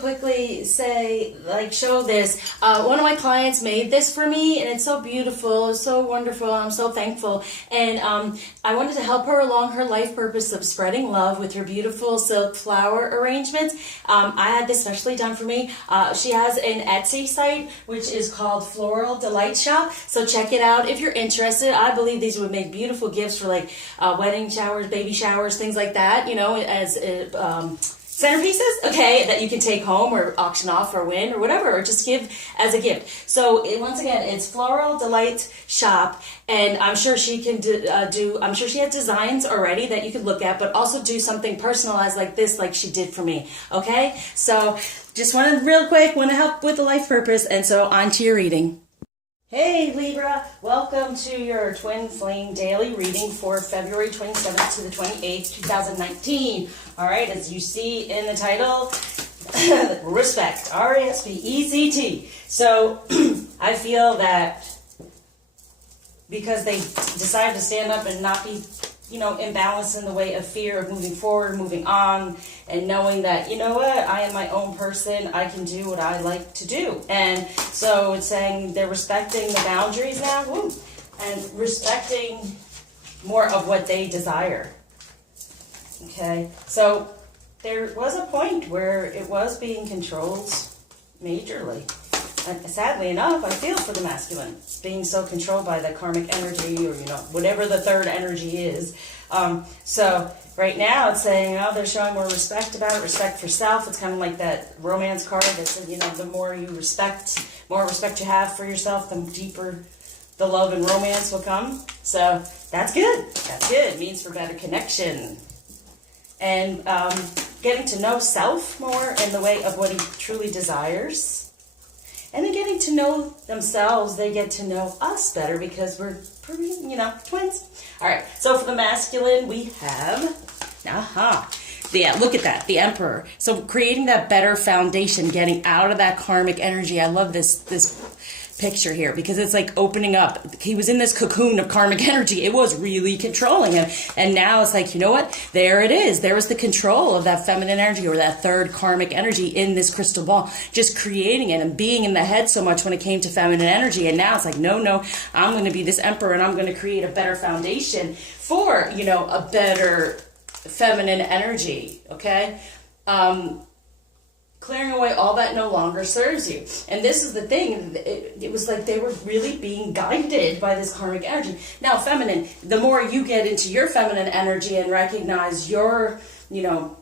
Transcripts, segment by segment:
quickly say, like, show this. One of my clients made this for me, and it's so beautiful, it's so wonderful, I'm so thankful. And I wanted to help her along her life purpose of spreading love with her beautiful silk flower arrangements. I had this specially done for me. She has an Etsy site, which is called Floral Delight Shop, so check it out if you're interested. I believe these would make beautiful gifts for, like, wedding showers, baby showers, things like that, you know, as centerpieces, okay, that you can take home or auction off or win or whatever, or just give as a gift. So once again, it's Floral Delight Shop, and I'm sure she can I'm sure she has designs already that you could look at, but also do something personalized like this, like she did for me, okay? So just want to help with the life purpose, and so on to your reading. Hey Libra, welcome to your Twin Flame Daily Reading for February 27th to the 28th, 2019. All right, as you see in the title, respect, R-E-S-P-E-C-T. So I feel that because they decided to stand up and not be, you know, imbalanced in the way of fear of moving forward, moving on, and knowing that, you know what, I am my own person, I can do what I like to do. And so it's saying they're respecting the boundaries now, and respecting more of what they desire. Okay, so there was a point where it was being controlled majorly. And sadly enough, I feel for the masculine being so controlled by the karmic energy, or, you know, whatever the third energy is. So right now it's saying, oh, they're showing more respect about it, respect for self. It's kind of like that romance card that said, you know, the more respect you have for yourself, the deeper the love and romance will come. So that's good. That's good. It means for better connection. And getting to know self more in the way of what he truly desires. And then getting to know themselves, they get to know us better because we're, you know, twins. All right, so for the masculine, we have, yeah, look at that, the Emperor. So creating that better foundation, getting out of that karmic energy. I love this picture here because it's like opening up. He was in this cocoon of karmic energy. It was really controlling him. And now it's like, you know what? There it is. There was the control of that feminine energy, or that third karmic energy in this crystal ball, just creating it and being in the head so much when it came to feminine energy. And now it's like, no, I'm going to be this Emperor, and I'm going to create a better foundation for, you know, a better feminine energy. Okay. Clearing away all that no longer serves you. And this is the thing, it was like they were really being guided by this karmic energy. Now, feminine, the more you get into your feminine energy and recognize your, you know,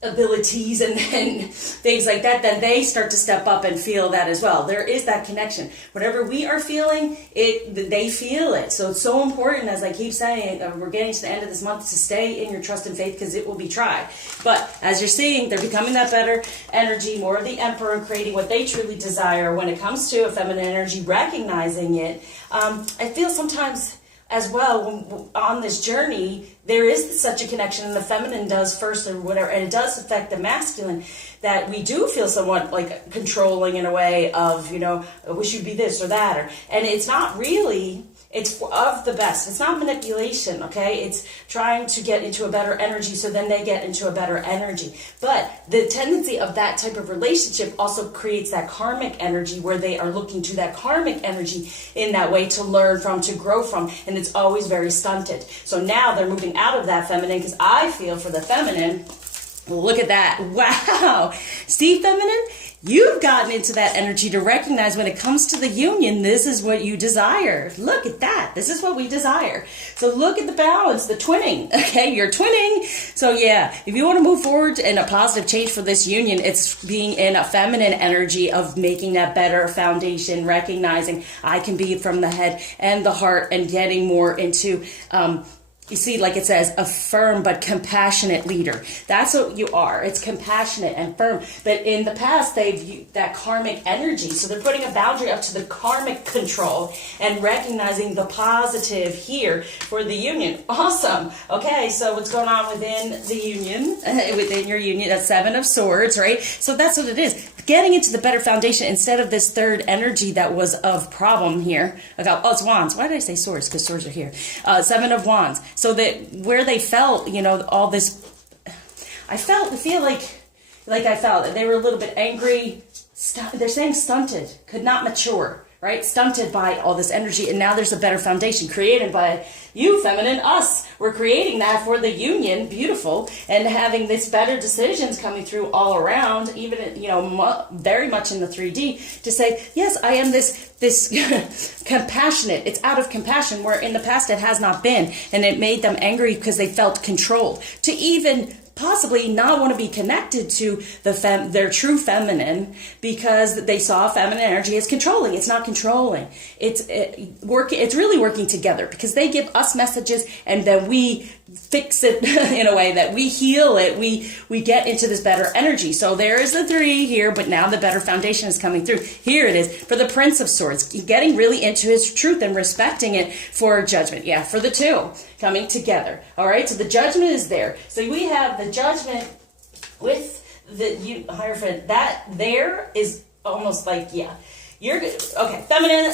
abilities and then things like that, then they start to step up and feel that as well. There is that connection. Whatever we are feeling, they feel it. So it's so important, as I keep saying, we're getting to the end of this month, to stay in your trust and faith, because it will be tried. But as you're seeing, they're becoming that better energy, more of the Emperor, creating what they truly desire when it comes to a feminine energy, recognizing it. I feel sometimes as well, on this journey, there is such a connection, and the feminine does first or whatever, and it does affect the masculine, that we do feel somewhat like controlling in a way of, you know, I wish you'd be this or that, and it's not really, it's of the best. It's not manipulation, okay? It's trying to get into a better energy so then they get into a better energy. But the tendency of that type of relationship also creates that karmic energy, where they are looking to that karmic energy in that way to learn from, to grow from, and it's always very stunted. So now they're moving out of that feminine, because I feel for the feminine, look at that. Wow. See, feminine? You've gotten into that energy to recognize when it comes to the union, this is what you desire. Look at that. This is what we desire. So look at the balance, the twinning. Okay, you're twinning. So yeah, if you want to move forward in a positive change for this union, it's being in a feminine energy of making that better foundation, recognizing I can be from the head and the heart, and getting more into you see, like it says, a firm but compassionate leader. That's what you are. It's compassionate and firm. But in the past, they've used that karmic energy. So they're putting a boundary up to the karmic control and recognizing the positive here for the union. Awesome. Okay, so what's going on within the union, within your union? That's Seven of Swords, right? So that's what it is. Getting into the better foundation instead of this third energy that was of problem here. Oh, it's Wands. Why did I say Swords? Because swords are here. Seven of Wands. So that where they felt, you know, all this, I feel like like I felt they were a little bit angry. They're saying stunted, could not mature, right? Stunted by all this energy, and now there's a better foundation created by you, feminine, us. We're creating that for the union, beautiful, and having this better decisions coming through all around, even, very much in the 3D, to say, yes, I am this compassionate. It's out of compassion, where in the past it has not been, and it made them angry because they felt controlled. To even possibly not want to be connected to their true feminine, because they saw feminine energy as controlling. It's not controlling. It's really working together, because they give us messages and then we fix it in a way that we heal it. We get into this better energy. So there is the 3 here, but now the better foundation is coming through. Here it is for the Prince of Swords, getting really into his truth and respecting it for Judgment. Yeah, for the 2 coming together. All right, so the Judgment is there. So we have the Judgment with the Hierophant. That there is almost like, yeah, you're okay, feminine.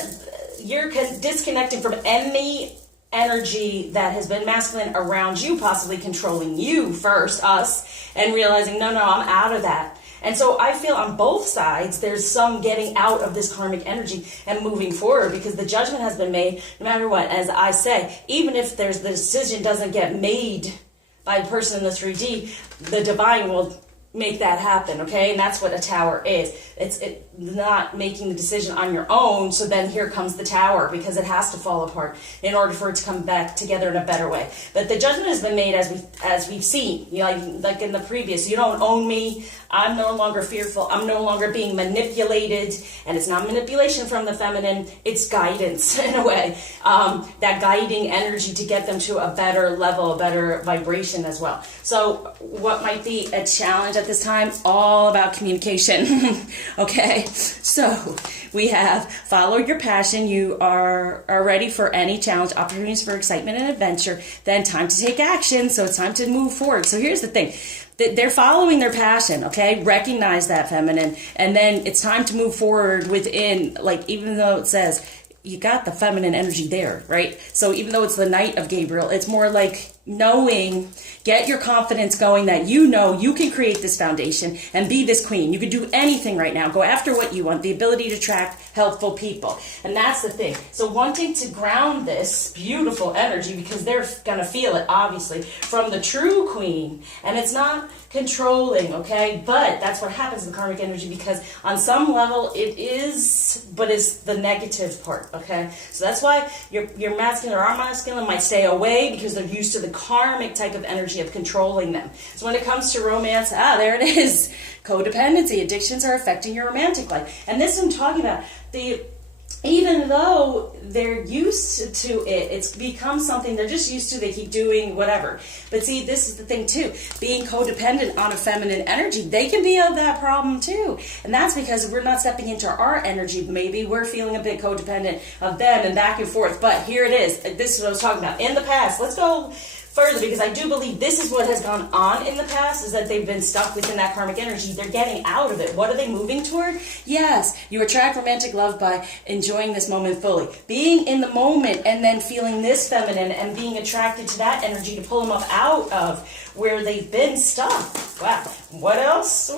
You're disconnecting from any energy that has been masculine around you, possibly controlling you first, us, and realizing, no, I'm out of that. And so I feel on both sides, there's some getting out of this karmic energy and moving forward, because the judgment has been made no matter what. As I say, even if the decision doesn't get made by the person in the 3D, the divine will make that happen, okay? And that's what a tower is. It's not making the decision on your own, so then here comes the tower, because it has to fall apart in order for it to come back together in a better way. But the judgment has been made as we've seen, like in the previous. You don't own me. I'm no longer fearful. I'm no longer being manipulated, and it's not manipulation from the feminine. It's guidance in a way, that guiding energy to get them to a better level, a better vibration as well. So what might be a challenge at this time? All about communication. Okay, so we have follow your passion. You are ready for any challenge, opportunities for excitement and adventure. Then time to take action. So it's time to move forward. So here's the thing. They're following their passion, okay? Recognize that, feminine. And then it's time to move forward within, like, even though it says you got the feminine energy there, right? So even though it's the Knight of Gabriel, it's more like knowing, get your confidence going that you know you can create this foundation and be this queen. You can do anything right now. Go after what you want, the ability to attract helpful people. And that's the thing. So wanting to ground this beautiful energy, because they're going to feel it, obviously, from the true queen. And it's not controlling, okay? But that's what happens in the karmic energy, because on some level it is, but it's the negative part, okay? So that's why your masculine or our masculine might stay away, because they're used to the karmic type of energy of controlling them. So when it comes to romance, there it is. Codependency, addictions are affecting your romantic life. And this I'm talking about. Even though they're used to it, it's become something they're just used to, they keep doing whatever. But see, this is the thing too, being codependent on a feminine energy, they can be of that problem too. And that's because we're not stepping into our energy. Maybe we're feeling a bit codependent of them and back and forth. But here it is. This is what I was talking about. In the past, let's go further, because I do believe this is what has gone on in the past, is that they've been stuck within that karmic energy. They're getting out of it. What are they moving toward? Yes, you attract romantic love by enjoying this moment fully. Being in the moment and then feeling this feminine and being attracted to that energy to pull them up out of where they've been stuck. Wow. What else?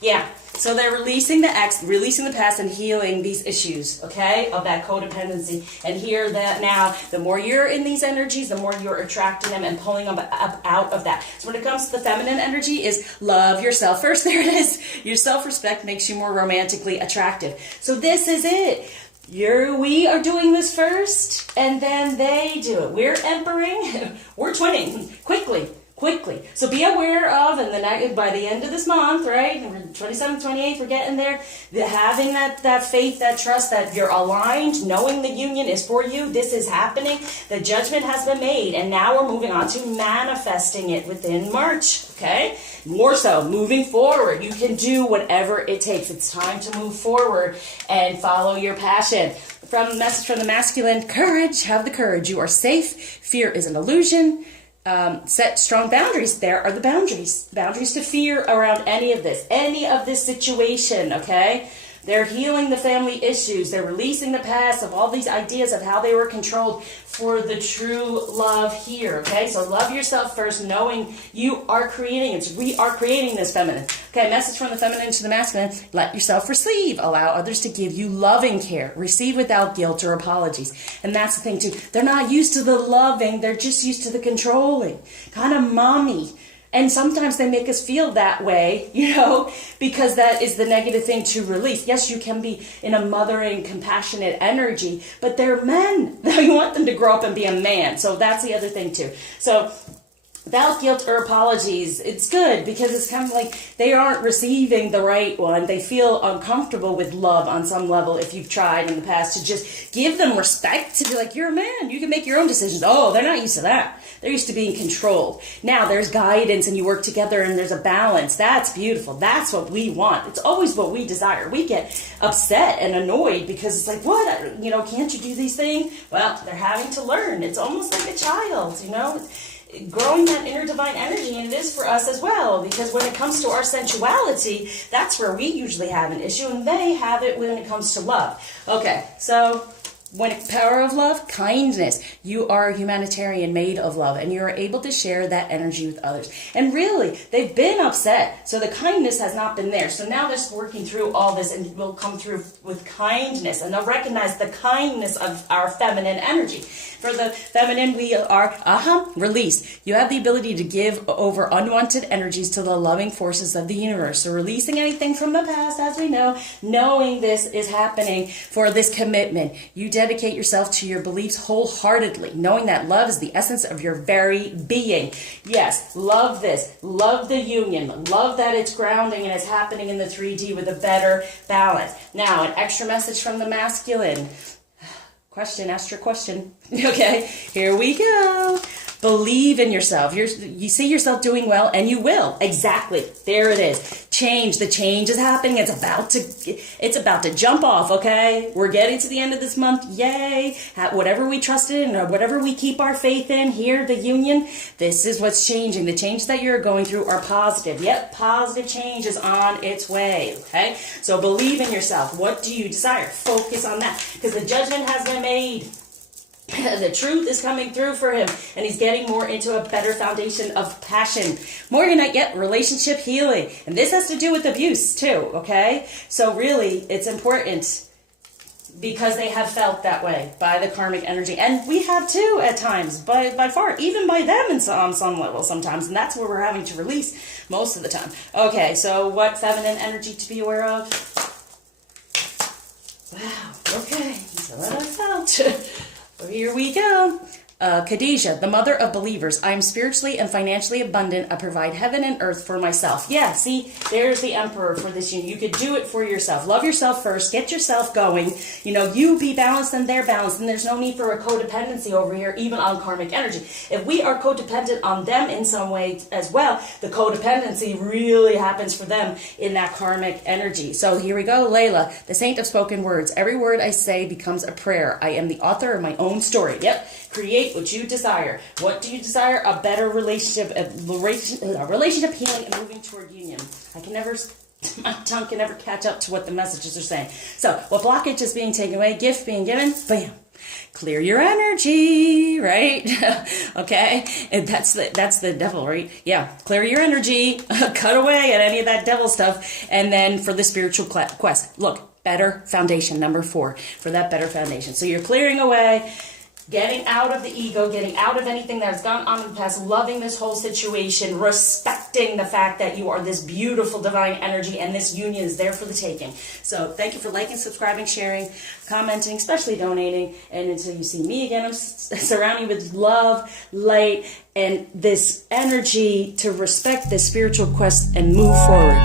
Yeah. So they're releasing the ex, releasing the past, and healing these issues, okay, of that codependency. And here that now, the more you're in these energies, the more you're attracting them and pulling them up out of that. So when it comes to the feminine energy, is love yourself first. There it is. Your self-respect makes you more romantically attractive. So this is it. We are doing this first, and then they do it. We're empering. We're twinning quickly. So be aware of, and by the end of this month, right, 27th, 28th, we're getting there, having that faith, that trust, that you're aligned, knowing the union is for you. This is happening. The judgment has been made, and now we're moving on to manifesting it within March, okay? More so, moving forward. You can do whatever it takes. It's time to move forward and follow your passion. From message from the masculine, courage, have the courage. You are safe. Fear is an illusion. Set strong boundaries. There are the boundaries. Boundaries to fear around any of this situation, okay? They're healing the family issues. They're releasing the past of all these ideas of how they were controlled for the true love here, okay? So love yourself first, knowing you are creating it. We are creating this feminine. Okay, message from the feminine to the masculine. Let yourself receive. Allow others to give you loving care. Receive without guilt or apologies. And that's the thing too. They're not used to the loving. They're just used to the controlling. Kind of mommy. And sometimes they make us feel that way, because that is the negative thing to release. Yes, you can be in a mothering, compassionate energy, but they're men. You want them to grow up and be a man. So that's the other thing too. So without guilt or apologies, it's good because it's kind of like they aren't receiving the right one. They feel uncomfortable with love on some level if you've tried in the past to just give them respect, to be like, you're a man, you can make your own decisions. Oh, they're not used to that. They're used to being controlled. Now there's guidance and you work together and there's a balance. That's beautiful. That's what we want. It's always what we desire. We get upset and annoyed because it's like, what? Can't you do these things? Well, they're having to learn. It's almost like a child, growing that inner divine energy, and it is for us as well, because when it comes to our sensuality, that's where we usually have an issue, and they have it when it comes to love. Okay, so power of love, kindness. You are a humanitarian made of love, and you're able to share that energy with others. And really, they've been upset, so the kindness has not been there. So now they're working through all this, and will come through with kindness, and they'll recognize the kindness of our feminine energy. For the feminine, we are, release. You have the ability to give over unwanted energies to the loving forces of the universe. So releasing anything from the past, as we know, knowing this is happening for this commitment. You dedicate yourself to your beliefs wholeheartedly, knowing that love is the essence of your very being. Yes, love this. Love the union. Love that it's grounding and it's happening in the 3D with a better balance. Now, an extra message from the masculine. Ask your question. Okay, here we go. Believe in yourself. You see yourself doing well, and you will. Exactly. There it is. Change. The change is happening. It's about to jump off, okay? We're getting to the end of this month. Yay. Whatever we trusted in or whatever we keep our faith in here, the union, this is what's changing. The changes that you're going through are positive. Yep, positive change is on its way, okay? So believe in yourself. What do you desire? Focus on that, because the judgment has been made. The truth is coming through for him, and he's getting more into a better foundation of passion. Morganite, yet relationship healing. And this has to do with abuse too, okay? So really, it's important because they have felt that way by the karmic energy. And we have too at times, by far, even by them on some level sometimes. And that's where we're having to release most of the time. Okay, so what feminine energy to be aware of? Wow, okay, so what I felt. Here we go. Khadijah, the mother of believers. I am spiritually and financially abundant. I provide heaven and earth for myself. Yeah, see, there's the emperor for this union. You could do it for yourself. Love yourself first. Get yourself going. You be balanced and they're balanced. And there's no need for a codependency over here, even on karmic energy. If we are codependent on them in some way as well, the codependency really happens for them in that karmic energy. So here we go. Layla, the saint of spoken words. Every word I say becomes a prayer. I am the author of my own story. Yep. Create what you desire. What do you desire? A better relationship, a relationship healing and moving toward union. My tongue can never catch up to what the messages are saying. So, what blockage is being taken away, gift being given, bam. Clear your energy, right? Okay, and that's the devil, right? Yeah, clear your energy, cut away at any of that devil stuff, and then for the spiritual quest, look, better foundation, number 4, for that better foundation. So you're clearing away, getting out of the ego, getting out of anything that's gone on in the past, loving this whole situation, respecting the fact that you are this beautiful divine energy and this union is there for the taking. So thank you for liking, subscribing, sharing, commenting, especially donating. And until you see me again, I'm surrounding you with love, light, and this energy to respect this spiritual quest and move forward.